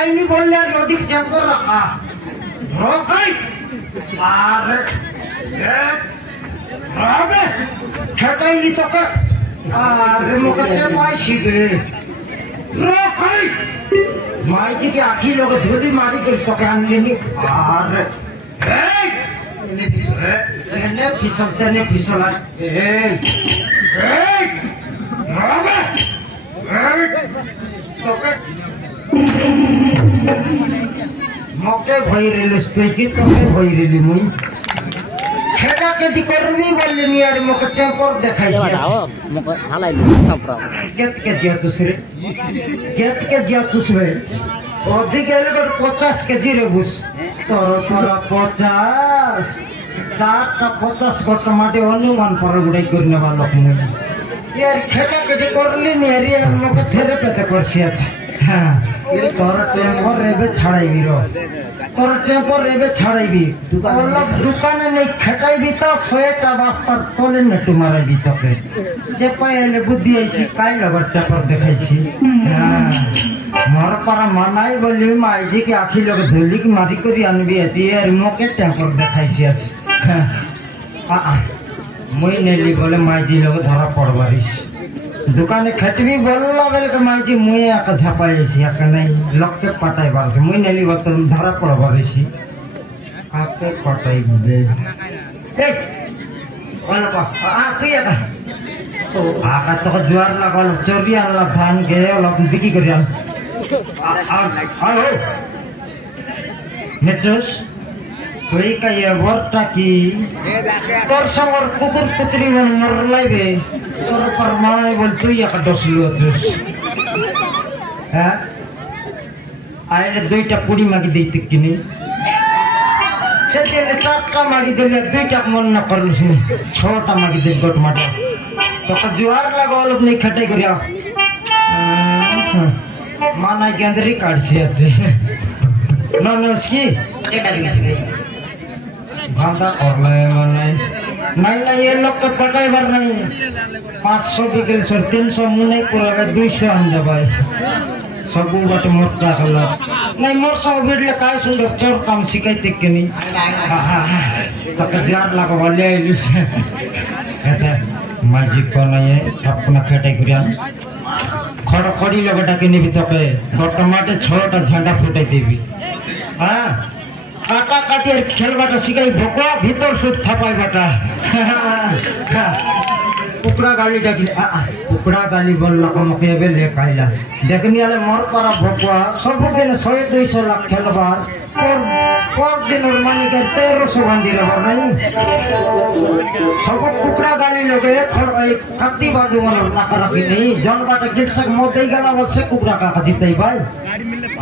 नहीं बोल रोटी टेम्पर रखा नहीं तो माई जी के आखी लोग धूली मारी के पकड़ान लेनी फिसलते ने फिसला मके भई रेले स्टेजी तो भई रेली मुई खेड़ा के दी करनी बोलनी यार मके टेम्पर देखाई मके हालाई छपरा के दिया दूसरे के दिया दूसरे अधिक गेले 50 केजी रे बुस तोरा 50 का 50 को टमाटे अनुमान पर गुड़ाई करने वाला हूं यार खेड़ा के दी करली नहीं यार मके थेरे पे करसी अच्छा हां ये तोरा टेम्पर रेबे छाड़ाई बिरो तोरा टेम्पर रेबे छाड़ाई भी दुकान नहीं खटाई भी तो सोएटा वास्ता तोले न तुम्हारा भी तो के जे पहले बुद्धि ऐसी काई लबर टेम्पर देखाई छी हां मोर पर मनाई बोली माई जी के आखी लोग धुली की मारी करी अनबी आती है और मोके टेम्पर देखाई छी आ मुई नेली बोले माई जी लोग धरा पड़वारी दुकाने खटवी बोलला बेल के माई जी मुई आका झपाई छी आका नहीं लक के पटाई बार के मुई नेली बतन धरा पड़वारी छी आके पटाई बे ए वाला पा आ किया का तो आका तो ज्वार लगल चोरी आला धान के लक बिकी करिया आ हो नेटस कोई का ये वर्ता की तोर संगर कुकुर कुतरी मन मर लाइबे तोर पर माय बोल तू या डसलियो तुस हां आइले दुईटा पुडी मागी देइते किनी सेते चाटका मागी देले दुईटा मन न करलु छोटा मागी दे गोट माटा तो जुआर लगावल नहीं खटाई करिया माना गेंदरी काढसी आछे ननसी भांडा और नहीं ये लोग तो पटाई भर नहीं 500 बिगल सर 300 मुने पूरा 200 हम जबाई सब बट मोटा कला नहीं मोर सब वीडियो काय सुंदर चोर काम सिखाइते के नहीं तो हजार लाख वाले आइलुस कहता माजी को नहीं है अपना खटाई करिया खड़खड़ी लगटा के नहीं भी तो के टमाटे 6टा झंडा फुटाई देबी हां काटा काटी खेल बाटा सिकाई भोकवा भीतर सुत थपाई बाटा कुकड़ा गाली डाकी कुकड़ा गाली बोल लको मके बेले काइला देखनी वाले मोर पर भोकवा सब दिन 100-200 लाख खेलबार और दिन मानी के 1300 बंदी रबर नहीं सब कुकड़ा गाली लगे कत्ती बाजू मन ना करकी नहीं जन बाटा गिरसक मोदै गला बसे कुकड़ा का जितई भाई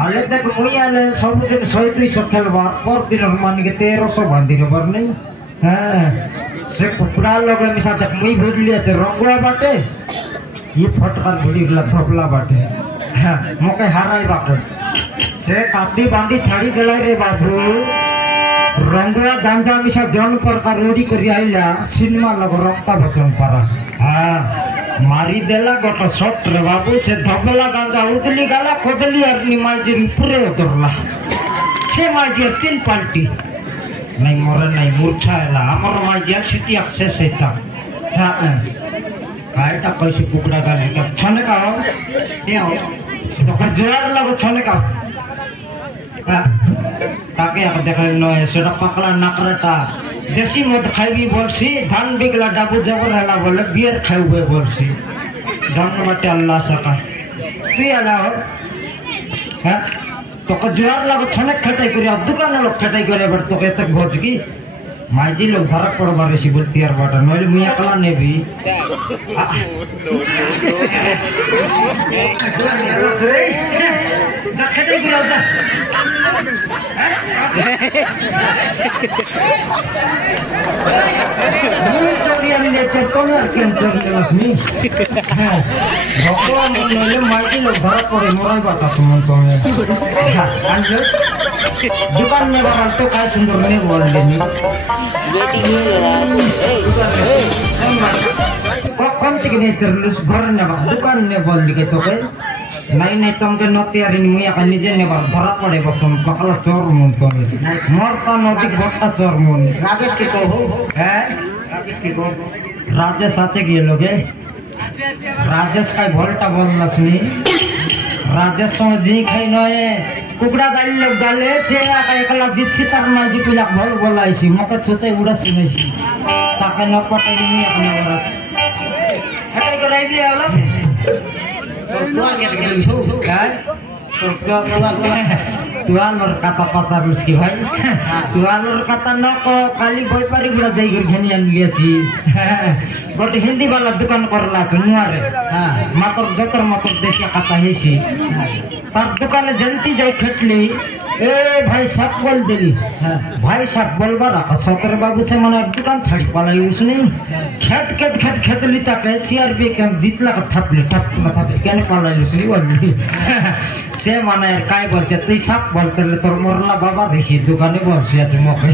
आले तक मुई आले सब दिन 100-200 खेलबार और दिन मानी के 1300 बंदी रबर नहीं हां से कुकड़ा लोग मिसा तक मुई भेज लिया से रंगवा बाटे ये फटकार बुड़ी लथपला बाटे हां मके हाराई बाटे से काटी बांधी छाड़ी गलाई रे बाबू रंगवा गांजा मिसा जन प्रकार रोडी करी आइला सिनेमा लग रक्ता बचन पारा हां मारी देला गोट शॉट रे बाबू से धबला गांजा उदली गाला खोदली और निमाजी पूरे उतरला से माजी 3 पाल्टी नहीं मोरे नहीं मूर्छा है हमारा माजिया सिटी एक्सेस है था हां कायटा कैसे कुकड़ा गाली का छने का हो ये हो तो का जोर लगो छने का ताकि आप देख लो सेटा पकड़ा नकरटा देसी मत खाइबी बोलसी धान बिगला डाबू जबर हला बोले बियर खाइबे बोलसी धन बटे अल्लाह सका तू आला हो हां তোকে জোয়ার লাগে ছনেক খেটাই করে আর দোকানে লোক খেটাই করে এবার তোকে এত ভোজ কি মাইজি লোক ধরা পড়বার বেশি বলতে আর বাটা নইলে মুই একলা নেবি খেটাই করে আমি লেচার কমে আর কেন চলে আসনি ভগবান নইলে মাইজি লোক ধরা পড়ে মরাই বাটা তোমার তুমি दुकान में बाबा तो काय सुंदर नहीं बोल लेनी कौन सी नहीं terus घर ने बाबा दुकान में बोल ली के तो के नहीं तुमके नोती यार नहीं मुझे कहीं निजे ने बाबा धरा पड़े बस तुम पकड़ा चोर मुन तो मरता नोटी बट्टा चोर मुन राजेश की तो हो है राजेश साचे के लोग है राजेश का भोल्टा बोल लक्ष्मी राजेश जी खाई नए कुकड़ा गाड़ी लोग गाले से आका एकला दिच्छी तर माजी पिला भल बोलाइसी मके छुते उड़ासी नइसी ताके न पटेनी अपने औरत हटे कराई दिया वाला तो क्या हो काय तो क्या बोला तुआल और kata pasar उसकी भाई तुआल और kata न को खाली कोई पारी बुला जाई कर घनियान लिया छी बट हिंदी वाला दुकान करला तो नुआरे हां मातर जतर मातर देशिया kata हेसी तार दुकाने जल्दी जाई खटली ए भाई साहब बोल देली भाई साहब बोलबा रखा सतर बाबू से मने दुकान छाड़ी पलाई उसने खेत ली ता सीआरपी कैंप जितला का थपली ठप केन पलाई उसली बोली से मने काय बोलते तुई साहब बोलते ले तोर मोरला बाबा देसी दुकाने बसि আছে मके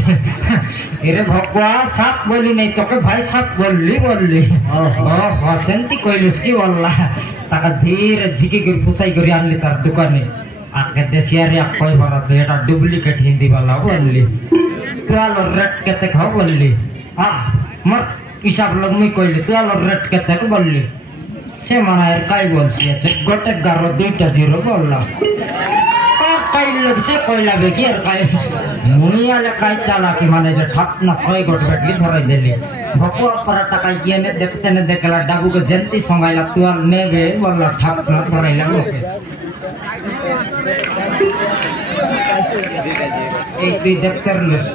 एरे भगवा साहब बोली नहीं तो के भाई साहब बोलली हसेंती कइल उसकी बोलला ताका धीरे झिकी कर फुसाई करी आनली तार दुकाने आके देसियारे कोई बरा तो एटा डुप्लीकेट हिंदी वाला बोलली तुआलो रेट केते खाओ बोलली हां मर हिसाब लग मुई कइले तुआलो रेट केते बोलली से मानायर काय बोलसी আছে গোটে গারো দুইটা জিরো বললা काय लग से কইলা বেকি আর काय মুনিয়ালে काय চালাকি মানে যে ঠাক না 6 গোট বেটলি ধরাই দেলি ভকো পরা টাকা কিনে দেখতে না দেখলা ডাবুকে জেন্তি সঙ্গাইলা তুয়াল নেবে বললা ঠাক না ধরাইলা ওকে এই তুই দেখতে রলস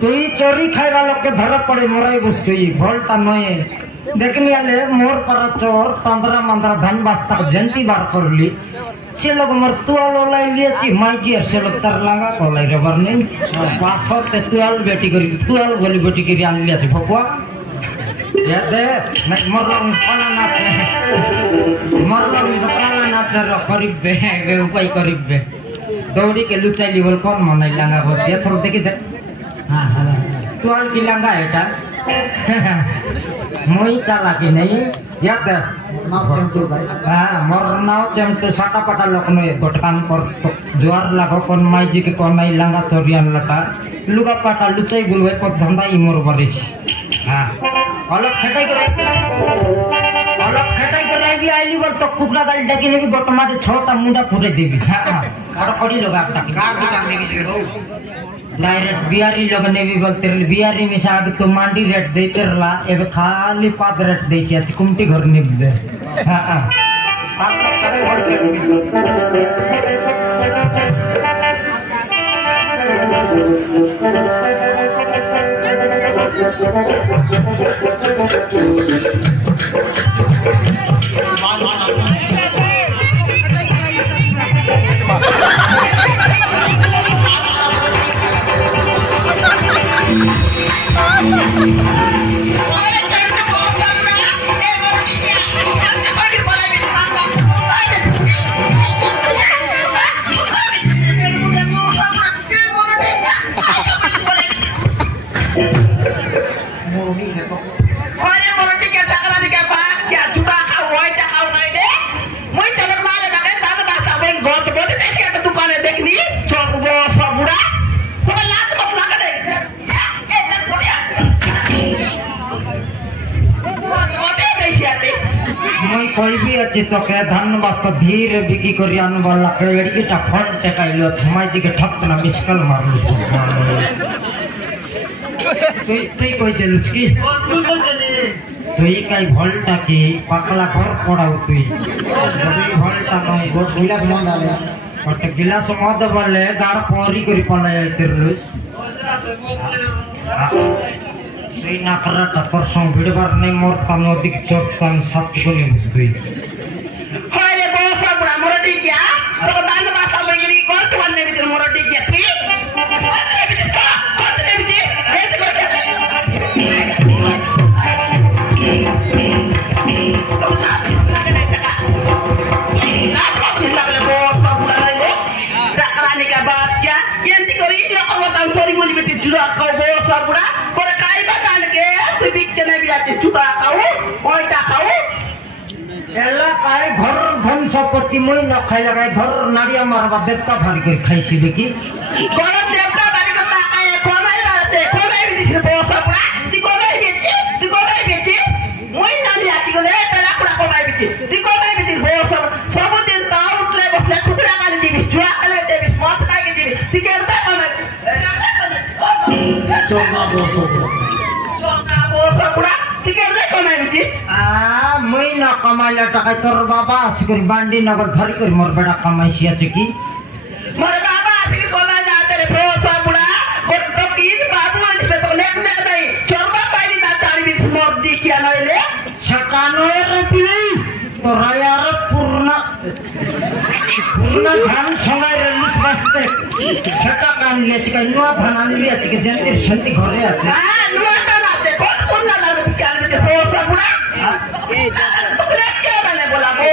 তুই চোরি খাইবা লোককে ধরা পড়ে মরাই বসতুই ভলটা নয় देखनी आले मोर पर चोर तंद्रा मंद्रा धन बस्ता जंती बार करली से लोग मोर तुआल लाई लिए ची माइजी से लोग तर लांगा को लाई रबर नहीं पासर ते तुआल बेटी करी तुआल बोली बेटी करी आन लिया ची भगवा या दे मैं मरला पाला ना रो करीब बे उपाय करीब बे दौड़ी के लुचाई बोल कौन मनाई लांगा बस ये थोड़ा देखी दे हां तुआल की लांगा एटा मुई चालाकी नहीं याद मोर नाव चमचो साटा पाटा लोक नो गोटकान पर जोर लागो कोन माइजी के कोन नहीं लांगा चोरियान लटा लुगा पाटा लुचाई गुलवे पर धंधा इमोर बरेछ हां अलग खटाई भी आइली बोल तो कुकड़ा गाड़ी डकी ने भी गोटमाटे छोटा मुंडा फुटे देबी हां और कड़ी लोग आपटा का दुकान ने भी हो डायरेक्ट बिहारी लोग ने भी बोलते बिहारी में साग तो मांडी रेट दे करला एक खाली पाद रेट दे छी कुमटी घर ने दे हां कोई भी अच्छी तो के धन वास्ते धीरे बिकी करी आन वाला केड़ी के फट टेकाइलो थमाई जी के ठप ना मिसकल मारलो তুই কই দিলস কি তুই কাই ভলটা কি পাকলা ঘর পড়াও তুই যদি ভলটা নয় গোট বিলাস মন ডালে একটা গিলাস মদ বলে গার পরি করে পলাই আইতেরলুস তুই না করাটা তোর সঙ্গে ভিড়বার নেই মোর কাম নদীক চোখ কাম সব গুলি বুঝবি হয় রে বসা বুড়া মোরটি কিয়া তো দান মাথা লইগিরি কর তোমার নেবি তোর মোরটি কিয়া তুই কত নেবি তুই এই তো এলাকায় ঘর ধন সম্পত্তি মই না খাই লাগাই ঘর নারী আমার বা দেবতা ভারী করে খাইছি দেখি ସବୁଦିন ତା ଉଠଲେ ବସଲେ କୁକୁଡ଼ା କାଲି ଯିବି ଛୁଆ କାଲି ଯିବି ମଦ ଖାଇକି ଯିବି ଟିକେ মই না কমাইলে টাকায় তোর বাবা আসি করে বান্ডি নগর ধরি করে মোর বেড়া কামাইছি আছে কি মোর বাবা আসি কমাই না তেরে ভোসা বুড়া কত কিন বাবু আসবে তো লেখ লেখ নাই চরবা পাইনি না তারি বিস মদ দি কি আনাইলে সকানোর পিলি তোরা আর পূর্ণ ধান সবাই রিলিজ বাসতে সেটা কান লিয়েছি কাই নোয়া ধান আনলি আছে কি জেন্টির শান্তি ঘরে আছে হ্যাঁ নোয়া ধান আছে কোন কোন না লাগে চাল বিতে ভোসা বুড়া এই তোরা কে মানে বলা বো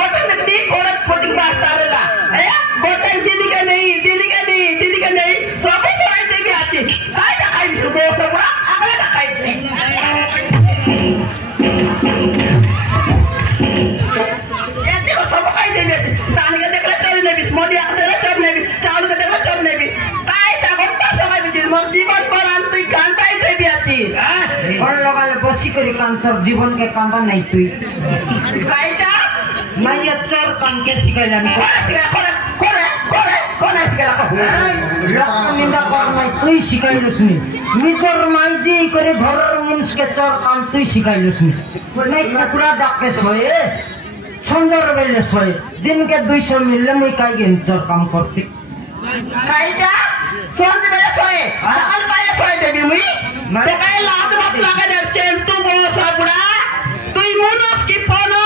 ওটা নেই কোন কোটিং বাস্তারেলা হ্যাঁ কোটিং দিদিকে নেই সব সবাই দেবি আছে কাই টাকাই ভোসা বুড়া আগলে টাকাই বসি করে কান্তর জীবনকে কান্দা নাই তুই মাইয়া চর কানকে শিখাইলাম নিন্দা কর নাই তুই শিখাইলুস নি নিজের মাইজি করে ধর মানুষকে চর কান তুই শিখাইলুস নি নাই কুকুরা ডাকে শোয়ে সন্ধ্যার বেলে শোয়ে দিনকে 200 মিললে মুই কাই গেন চর কাম করতে কাইটা সন্ধ্যা বেলে শোয়ে সকাল পায়ে শোয়ে দেবি মুই দেখাই লাদ বাত লাগাই দে চেন্টু বসা বুড়া তুই মুনস কি পনো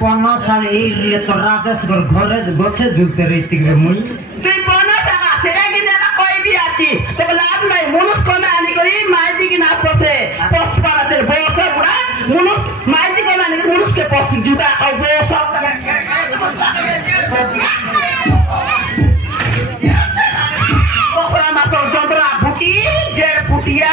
পনো সাল এই রে তো রাজেশ ঘরে গোছে ঝুলতে রইতে রে মুই তুই পনো টাকা সেরা কি দেখা কই বি আছি তো লাভ নাই মুনস কোনে আনি করি মাইজি কি না পছে পছ পারাতে বসা বুড়া মুনস মাইজি কোনে আনি মুনস কে পছ জুতা আর বসা ওরা মাত্র যন্ত্রা ফুটি দেড় ফুটিয়া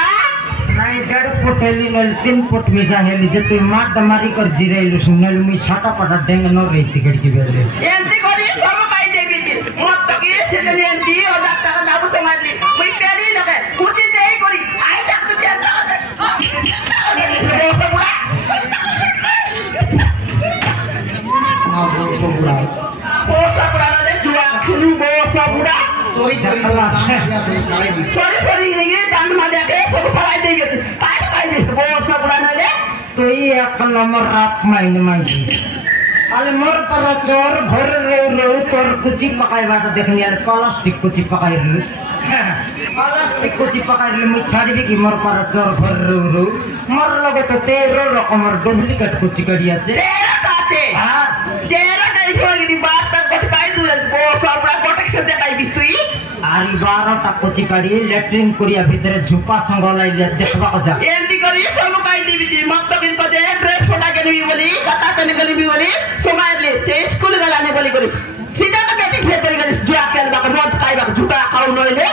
নাই 1.5 ফুট হেলি নল 3 ফুট মিশা হেলি যে তুই মাঠ মারি কর জিরাইলু শুনল মুই ছাটা পাটা ডেঙ্গ ন রইতি গড়কি বেলে এন্টি করি সব পাই দেবি মত তো কি সেটা এন্টি ও ডাক্তার লাভ সমাজলি মুই পেরি নকে কুটি দেই করি আই ডাক্তার দিয়া ও সাবড়া রে জুয়া খুলু বো সাবড়া সরি রে দান মা দেখে সব পাই দেবি পাই দে বো সাবড়া রে তুই এক নম্বর রাত মাইনে মাইছি আলে মোর পর চোর ঘর রে তোর কুচি পাকাইবাটা দেখনি আর প্লাস্টিক কুচি পাকাইলুস প্লাস্টিক কুচি পাকাইলে মুই ছাড়বি কি মোর পর চোর ঘর রে মোর লগে তো 13 রকমের ডুপ্লিকেট কুচি কাটি আছে তেরা কাতে হ্যাঁ তেরা নাই ছড়ি বাস্তা কত পাই দুলে বো সাবড়া প্রোটেকশন দেখাই বিস তুই আর 12টা কুচি কাটি ল্যাট্রিন করিয়া ভিতরে ঝুপা সঙ্গলাই দেখবা যা এন্টি করি সব পাই দিবি মত তো বিন পদে ড্রেস ফটা গেলি বলি কথা কনি গলি বলি সমাজলে সে স্কুল গলানে বলি করি সিধা তো বেটি ফেতরি গলি জুয়া খেলবা মদ খাইবা জুতা খাও নইলে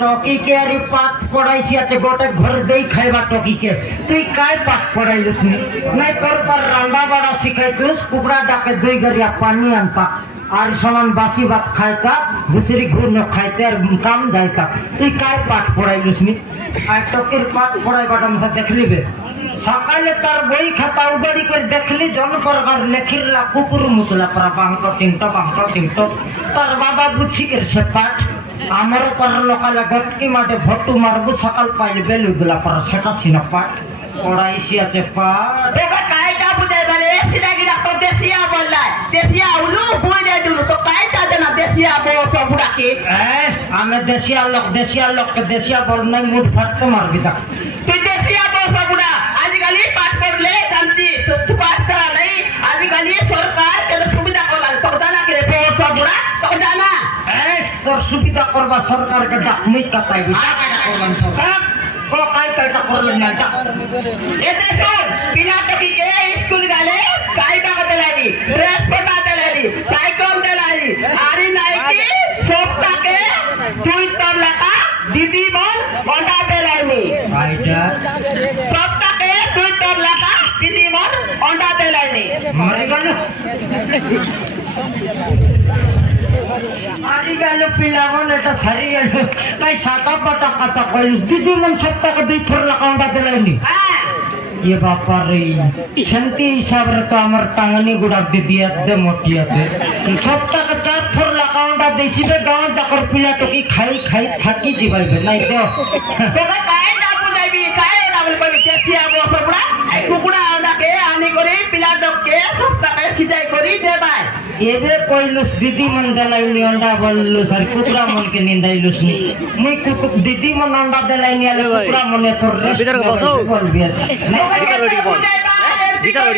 টকি কে আরি পাত পড়াইছি আছে গোটে ঘর দেই খাইবা টকি কে তুই কাই পাত পড়াইলুস নি নাই তোর পর রান্না বাড়া শিখাইতুস কুকুরা ডাকে 2 গরিয়া পানি আনতা আর সমান বাসি ভাত খাইতা ঘুসরি ঘুর ন খাইতে আর কাম যাইতা তুই কাই পাত পড়াইলুস নি আর টকির পাত পড়াইবাটা মশা দেখলিবে সকালে তার বই খাতা উগাড়ি করে দেখলি জনপরগার লেখিরলা কুকুর মুতলা পরা বাঙ্ক টিংটো তার বাবা বুঝি কে সে পাঠ আমার পর লোকালে গটকি মাঠে ভট্টু মারবো সকাল পাইলে বেলু দিলা পর সেটা ছিল পাঠ পড়াইছি আছে পাঠ কাইটা বুঝাই বারে সিধা গিরা তো দেশিয়া বললাই দেশিয়া উলু বই দে দুলু तो काय चाहते ना देसिया बोस बुढ़ा के हमें देसिया लोग के देसिया बोलना मुठ फाट के मार भी तक तू देसिया बोस बुढ़ा आजकल पासपोर्ट ले जानती तो पास करा नहीं आजकल सरकार के सुविधा कोला तो जाना के बोस बुढ़ा तो जाना তোর সুবিধা করবা সরকারকে ডাক মুই কাটাই দি কো কাই কাটা করলেন না এটা এতে শুন বিনা টকি কে স্কুল গেলে কাই টাকা দেলানি ড্রেস পটা দেলানি সাইকেল দেলানি আরি নাইকি সবটাকে তুই তব লাটা দিদি বল ওটা দেলানি আইটা সবটাকে তুই তব লাটা দিদি বল ওটা দেলানি মরে গেল মারি গেল পিলাবন এটা সারি গেল তাই সাটা পাটা কাটা কইস দিদি মন সপ্তাহে 2 থর লাকাউন্ডা দেলাইনি হ্যাঁ ये बापा रे शांति हिसाब रे तो हमर टांगनी गुड़ा दे दिया दे मोटियाते सप्ताह का 4 थर लाकाउंडा देसी बे गांव जाकर पिला तो की खाई थाकी जीवाई बे नहीं तो काय डाकू जाबी काय डाबल पर देसिया बोस बुढ़ा आई कुकुड़ा आंडा के आनी करी पिला डक के सप्ताह के सिजाई करी देबाय एबे कोइलुस दीदी मन दलाई अंडा बोललु सर कुकुड़ा मन के निंदाइलुस नी मुई कुकुक दीदी मन अंडा दलाई नी आले कुकुड़ा मन थोर भीतर के बसो बोल बिया भीतर बैठ के बोल भीतर बैठ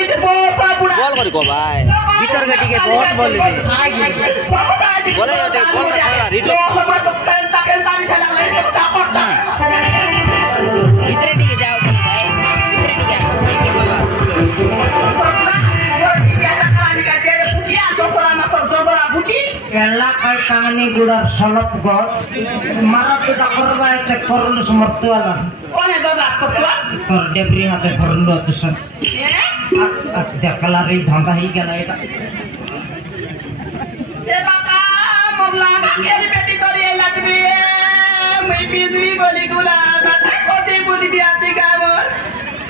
के बोल बोल करी को भाई भीतर बैठ के बहुत बोल ले बोले ये बोल रहा रिजो भीतर ठीक जाओ भाई भीतर ठीक आ केला काय टांगनी गुड़ा सलप गस मारा तो करबा एक करलु समर्थ वाला ओने दादा कपला कर डेब्री हाथे भरलु तो सब देखला रे धंधा ही गेला एटा ए बाका मोगला के बेटी तोरी लगबी मैं बिजली बोली गुला माथा कोती बोली बियाती गावर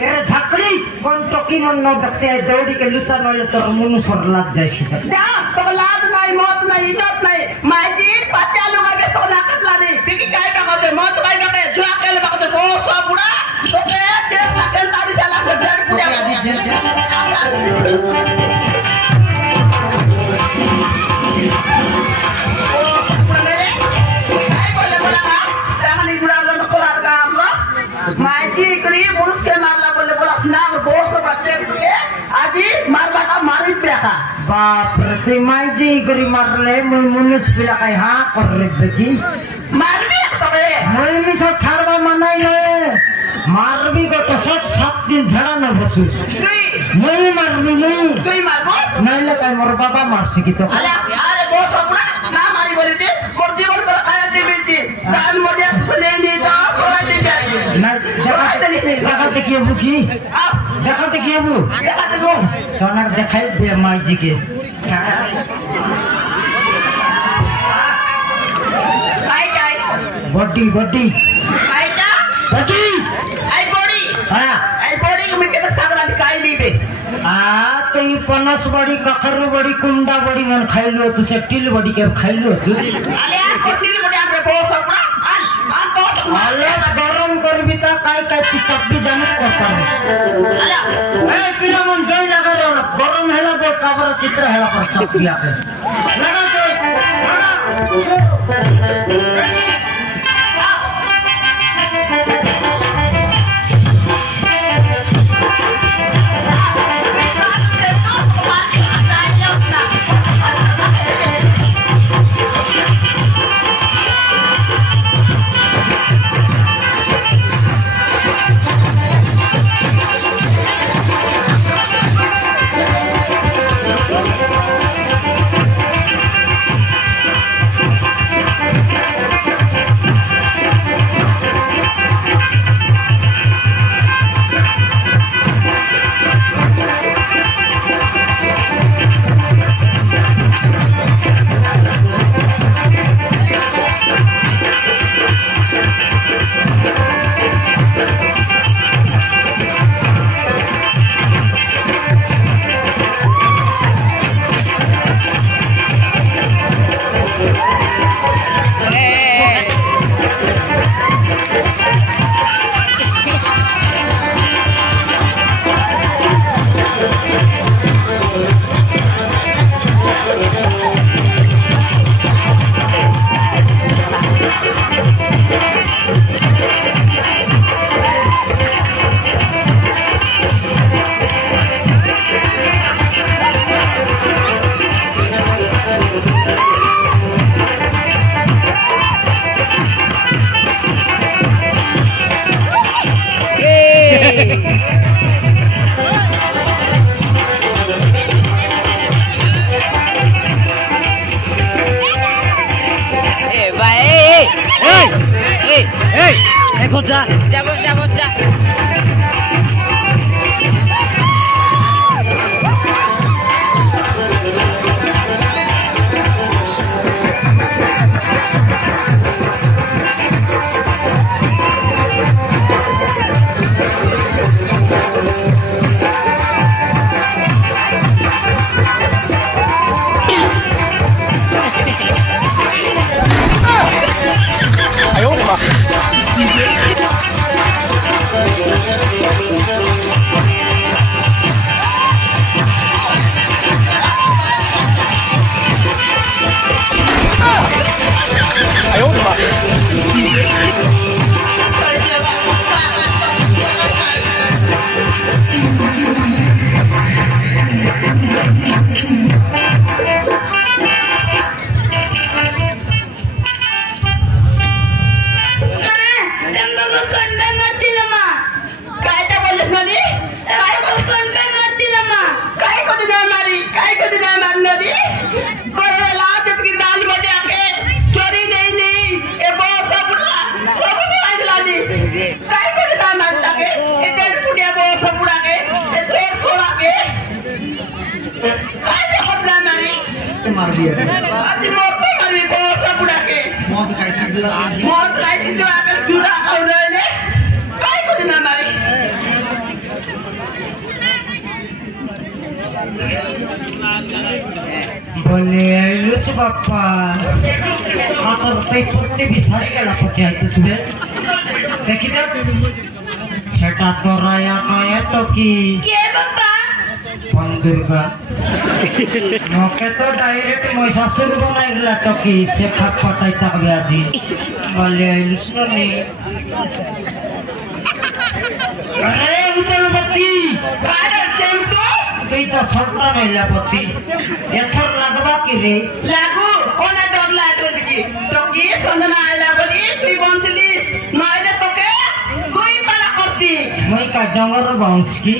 ए झकड़ी कोन टोकी मन न देखते दौड़ी के लुचा नले तो मुनु सर लाग जाय छी जा तो लाज नहीं मौत नहीं इज्जत नहीं माजी पचा लुगा के तो लागत लानी बिकी काय का होते मौत काय का जुआ के बात तो सब बुढ़ा तो के 6 लाख 40 लाख से घर पूजा माजी करी मुर्स के मारला बोले बोला ना बोस बच्चे के आजी मारवा का मारी पिया बाप रे माजी करी मारले मुई मुनुस पिला काय हा कर रे देखी मारबी तबे मुई मिसा छाड़वा मनाई ले मारबी को तो 7 दिन झड़ा न बसु मुई मारबी तुई मारबो नहीं ले काय मोर बाबा मारसी की तो अरे यार बोस अपना ना मारी बोली थी मोर जीवन पर आया दी बेटी कान मोडिया सुने नी तो थोड़ा दी बेटी ना देखा देखिए बुकी देखा देखिए बु देखा देखो सोना देखाई दे माजी के काय बॉडी काय का बॉडी आई बॉडी हां आई बॉडी में के सागला काय ली बे तो ये पनस बड़ी कखरू बड़ी कुंडा बड़ी मन खाइलो तू से टिल बड़ी के खाइलो तू अरे कोटिल बड़ी हमरे बोस अपना आन तो अरे गरम करबी ता काय तू चप्पी जानत करता अरे ए पिला मन जय लगा रे गरम हेला दे काबर चित्र हेला पर चप्पी आके लगा दे मार दिया आज मौत मारी बहुत बुढ़ा के मौत खाई थी जो आके जुड़ा खाऊ रहे ने काय को ना मारी बोले लुस बाप्पा आकर पे छोटे भी सारे का लपके आई तो सुबह देखी ना सेटा तो राया नया तो की के बाप्पा दुर्गा मौके तो डायरेक्ट महिषासुर बनाइला तो की से खाप पटाई तक ब्याजी बोले लुसनो नी अरे उधर बत्ती अरे टेम्पो कई तो सल्टा मेला बत्ती एथर लगवा की रे लागू कोना डर लागो की संजना आइला बोली तुई बंचलिस नआइले तोके कोई पाला करती मैं का डंगर बाउंस की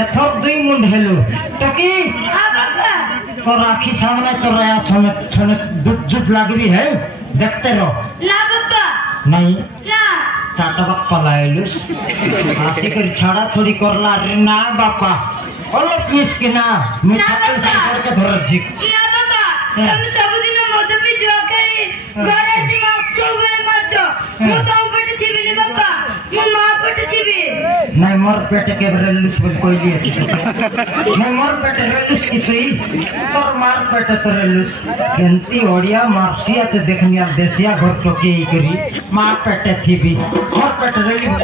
एथर दुई मुंड हेलो तो की हां बाबा तो राखी सामने तो रहा समेत समेत दुख दुख लागवी है देखते रहो ना बाबा नहीं ना चाटबक पलायलुस आसी कर छाड़ा थोड़ी करला रे ना बापा অলপ মিসকিনা মিঠাতে সাইকেলকে ধরে zik না বাবা তুমি সবদিন মধ্যে পি জোকাই ঘরে সীমা চৌবে মারছো মু তো পেটে ছিবি নি বাবা মু মা পেটে ছিবি নাই মোর পেটে কে রেলুস বল কই দিয়েছি নাই মোর পেটে রেলুস কিছুই তোর মার পেটে তো রেলুস গন্তি ওড়িয়া মাপসিয়াতে দেখনিয়া দেশিয়া ঘর চকি করি মা পেটে থিবি মোর পেটে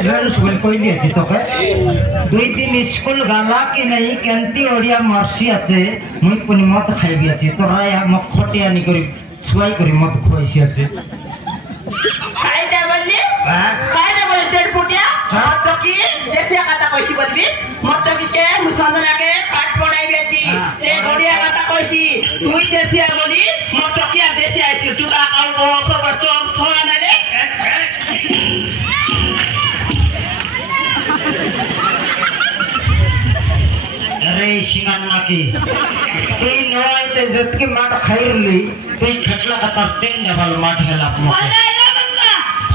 রেলুস বল কই দিয়েছি তোকে দুই দিন স্কুল গালা কি নাই কেন্তি ওড়িয়া মাপসিয়াতে মুই কোনি মত খাইবি আছে তোরা মক খটিয়ানি করি সুয়াই করি মত খইছি আছে খাইতে বললি খাইতে বললি তেল পুটিয়া হ্যাঁ তো কি দেশিয়া কথা কইছি বলবি মত বিকে মুসলমানকে কাট পড়াই বেছি সে গড়িয়া কথা কইছি তুই দেশিয়া বলি মত কি আর দেশিয়া আইছি চুটা কাউ সব চম সোনালে अरे शिमाना की तुई नय ते जत की माट खाइरली तुई खटला का तरतेन डबल माट हेला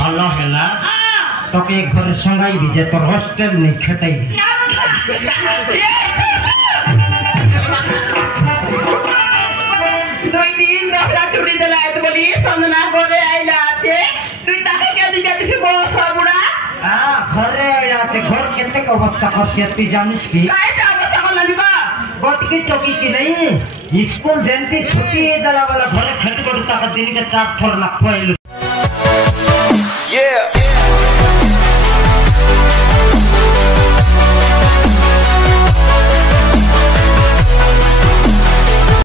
भलो हेला तो के घर संगाई भी जे तोर हॉस्टल नहीं खटाई दुई दिन रखला टुरी दलाय तो बोली संजना गोरे आइला আছে তুই তাকে কে দিবে কিছু বস বুড়া हां घरे आइला ते घर केते का अवस्था करछे तू जानिस की कायटा अवस्था करला दिबा बटकी टोकी की नहीं स्कूल जंती छुट्टी दला वाला घरे खट कर ता दिन के 4 थोर लाख